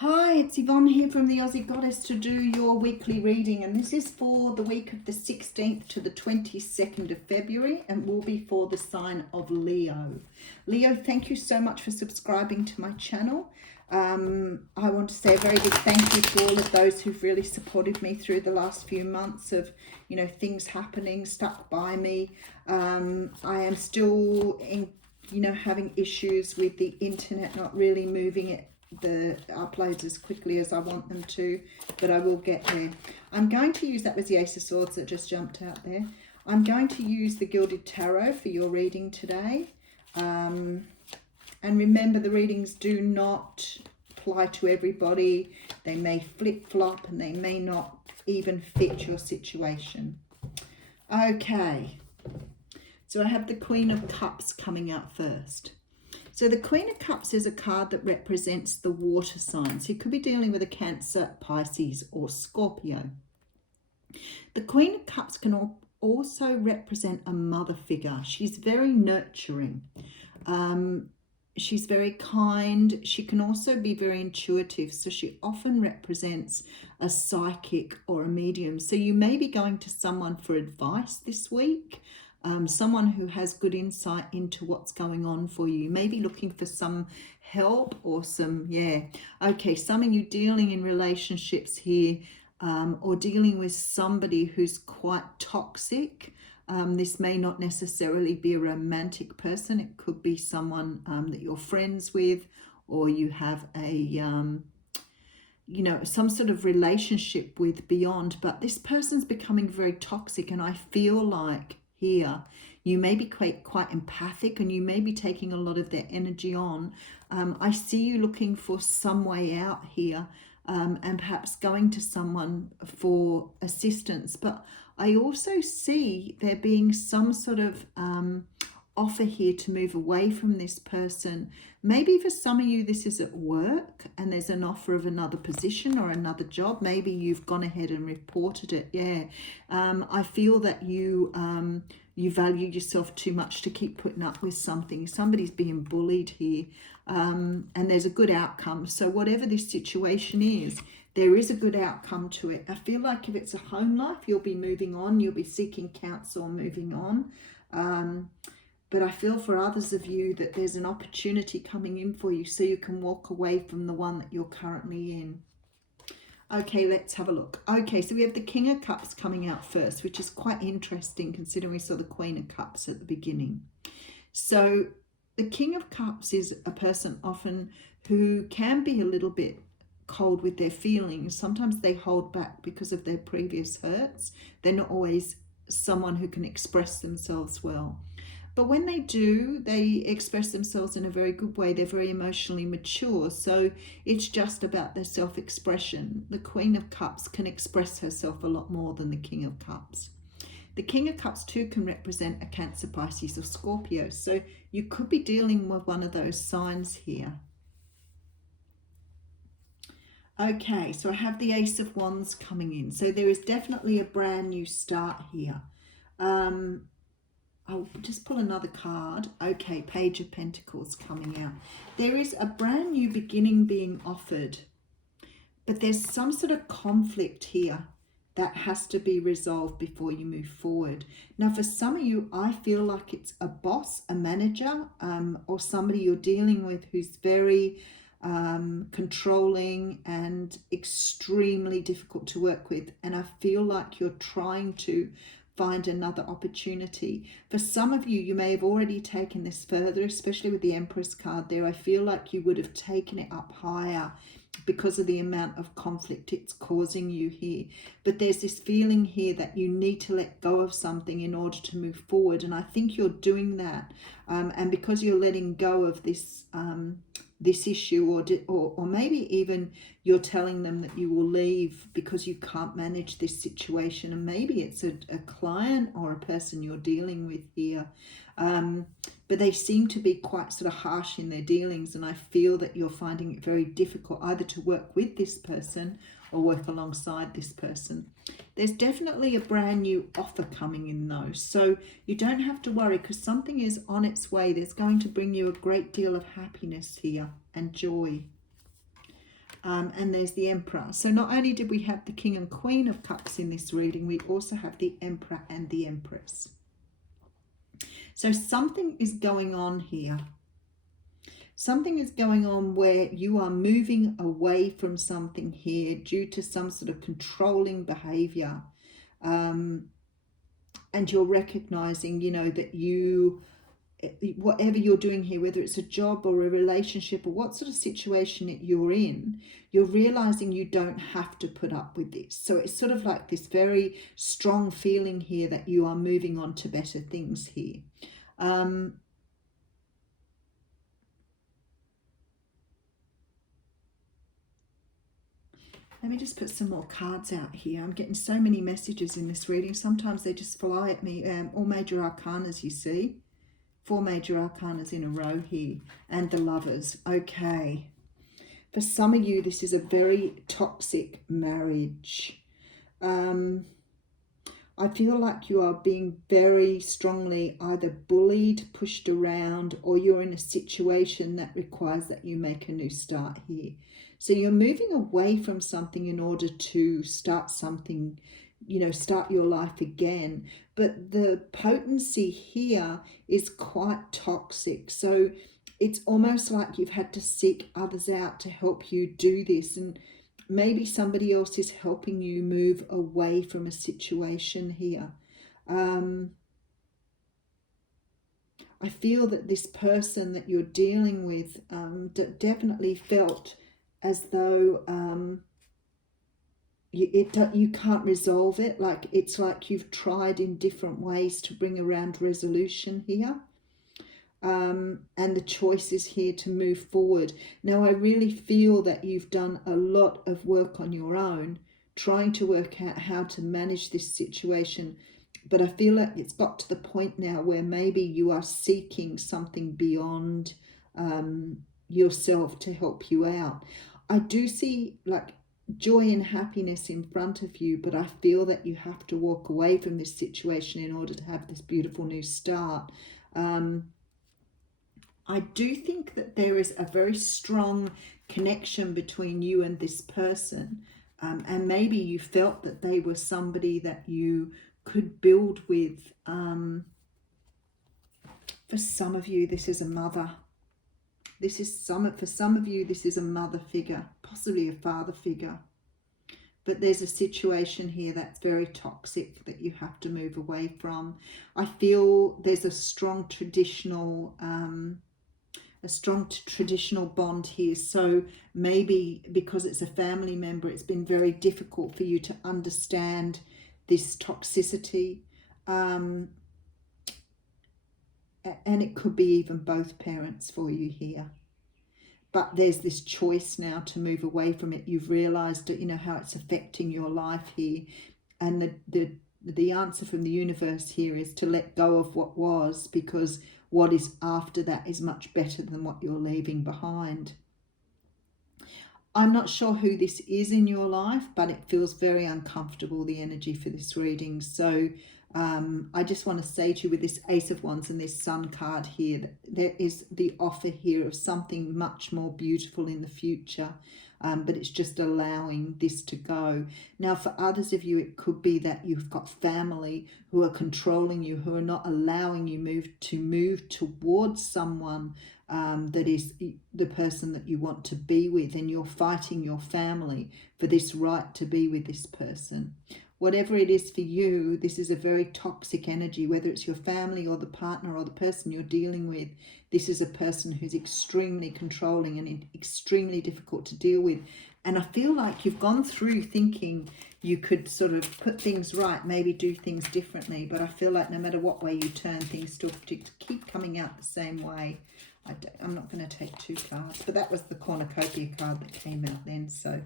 Hi, it's Yvonne here from the Aussie Goddess to do your weekly reading, and this is for the week of the 16th to the 22nd of February and will be for the sign of Leo. Leo, thank you so much for subscribing to my channel. I want to say a very big thank you to all of those who've really supported me through the last few months of, things happening, stuck by me. I am still having issues with the internet not really moving it the uploads as quickly as I want them to, but I will get there. I'm going to use, that was the Ace of Swords that just jumped out there. I'm going to use the Gilded Tarot for your reading today. And remember, the readings do not apply to everybody. They may flip-flop and they may not even fit your situation. Okay, so I have the Queen of Cups coming out first. So the Queen of Cups is a card that represents the water signs. You could be dealing with a Cancer, Pisces or Scorpio. The Queen of Cups can also represent a mother figure. She's very nurturing. She's very kind. She can also be very intuitive. So she often represents a psychic or a medium. So you may be going to someone for advice this week. Someone who has good insight into what's going on for you. You may be looking for some help or some, some of you dealing in relationships here or dealing with somebody who's quite toxic. This may not necessarily be a romantic person. It could be someone that you're friends with, or you have a some sort of relationship with beyond, but this person's becoming very toxic, and I feel like here you may be quite empathic and you may be taking a lot of their energy on. I see you looking for some way out here, and perhaps going to someone for assistance, but I also see there being some sort of offer here to move away from this person. Maybe for some of you this is at work and there's an offer of another position or another job. Maybe you've gone ahead and reported it. I feel that you value yourself too much to keep putting up with something. Somebody's being bullied here, and there's a good outcome. So whatever this situation is, there is a good outcome to it. I feel like if it's a home life, you'll be moving on, you'll be seeking counsel, moving on. But I feel for others of you that there's an opportunity coming in for you so you can walk away from the one that you're currently in. Okay, let's have a look. Okay, so we have the King of Cups coming out first, which is quite interesting considering we saw the Queen of Cups at the beginning. So the King of Cups is a person often who can be a little bit cold with their feelings. Sometimes they hold back because of their previous hurts. They're not always someone who can express themselves well. But when they do, they express themselves in a very good way. They're very emotionally mature. So it's just about their self-expression. The Queen of Cups can express herself a lot more than the King of Cups. The King of Cups too can represent a Cancer, Pisces or Scorpio. So you could be dealing with one of those signs here. Okay, so I have the Ace of Wands coming in. So there is definitely a brand new start here. I'll just pull another card. Okay, Page of Pentacles coming out. There is a brand new beginning being offered, but there's some sort of conflict here that has to be resolved before you move forward. Now, for some of you, I feel like it's a boss, a manager, or somebody you're dealing with who's very controlling and extremely difficult to work with. And I feel like you're trying to find another opportunity. For some of you, you may have already taken this further, especially with the Empress card there. I feel like you would have taken it up higher because of the amount of conflict it's causing you here. But there's this feeling here that you need to let go of something in order to move forward. And I think you're doing that. And because you're letting go of this this issue, or maybe even you're telling them that you will leave because you can't manage this situation, and maybe it's a client or a person you're dealing with here, but they seem to be quite sort of harsh in their dealings, and I feel that you're finding it very difficult either to work with this person or work alongside this person. There's definitely a brand new offer coming in though, so you don't have to worry because something is on its way. There's going to bring you a great deal of happiness here and joy. And there's the Emperor. So not only did we have the King and Queen of Cups in this reading, we also have the Emperor and the Empress. So something is going on here. Something is going on where you are moving away from something here due to some sort of controlling behavior. And you're recognizing, you know, that you, whatever you're doing here, whether it's a job or a relationship or what sort of situation that you're in, you're realizing you don't have to put up with this. So it's sort of like this very strong feeling here that you are moving on to better things here. Let me just put some more cards out here. I'm getting so many messages in this reading. Sometimes they just fly at me. All major arcanas, you see. 4 major arcanas in a row here. And the Lovers. Okay. For some of you, this is a very toxic marriage. I feel like you are being very strongly either bullied, pushed around, or you're in a situation that requires that you make a new start here. So you're moving away from something in order to start something, you know, start your life again. But the potency here is quite toxic. So it's almost like you've had to seek others out to help you do this. And maybe somebody else is helping you move away from a situation here. I feel that this person that you're dealing with definitely felt as though you can't resolve it. Like it's like you've tried in different ways to bring around resolution here. And the choice is here to move forward. Now, I really feel that you've done a lot of work on your own, trying to work out how to manage this situation. But I feel like it's got to the point now where maybe you are seeking something beyond yourself to help you out. I do see like joy and happiness in front of you, but I feel that you have to walk away from this situation in order to have this beautiful new start. I do think that there is a very strong connection between you and this person. And maybe you felt that they were somebody that you could build with. For some of you, this is a mother. For some of you, this is a mother figure, possibly a father figure. But there's a situation here that's very toxic that you have to move away from. I feel there's a strong traditional bond here. So maybe because it's a family member, it's been very difficult for you to understand this toxicity. And it could be even both parents for you here. But there's this choice now to move away from it. You've realized that, you know, how it's affecting your life here. And the answer from the universe here is to let go of what was, because what is after that is much better than what you're leaving behind. I'm not sure who this is in your life, but it feels very uncomfortable, the energy for this reading. So I just want to say to you, with this Ace of Wands and this Sun card here, that there is the offer here of something much more beautiful in the future. But it's just allowing this to go. Now, for others of you, it could be that you've got family who are controlling you, who are not allowing you move towards someone that is the person that you want to be with, and you're fighting your family for this right to be with this person. Whatever it is for you, this is a very toxic energy, whether it's your family or the partner or the person you're dealing with. This is a person who's extremely controlling and extremely difficult to deal with. And I feel like you've gone through thinking you could sort of put things right, maybe do things differently. But I feel like no matter what way you turn, things still keep coming out the same way. I'm not going to take 2 cards, but that was the cornucopia card that came out then. So,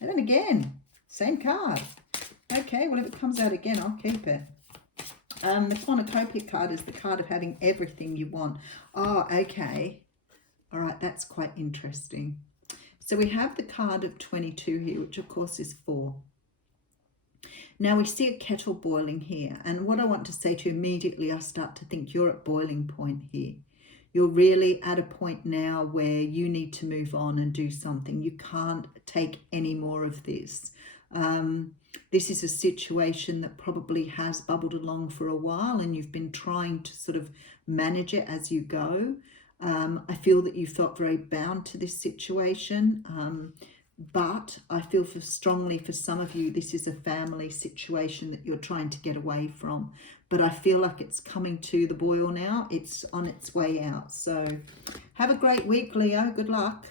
and then again, same card. Okay, well, if it comes out again, I'll keep it. The cornucopia card is the card of having everything you want. Oh, okay. All right, that's quite interesting. So we have the card of 22 here, which of course is 4. Now we see a kettle boiling here. And what I want to say to you immediately, I start to think you're at boiling point here. You're really at a point now where you need to move on and do something. You can't take any more of this. This is a situation that probably has bubbled along for a while, and you've been trying to sort of manage it as you go. I feel that you felt very bound to this situation, but I feel strongly for some of you, this is a family situation that you're trying to get away from. But I feel like it's coming to the boil now. It's on its way out. So have a great week, Leo. Good luck.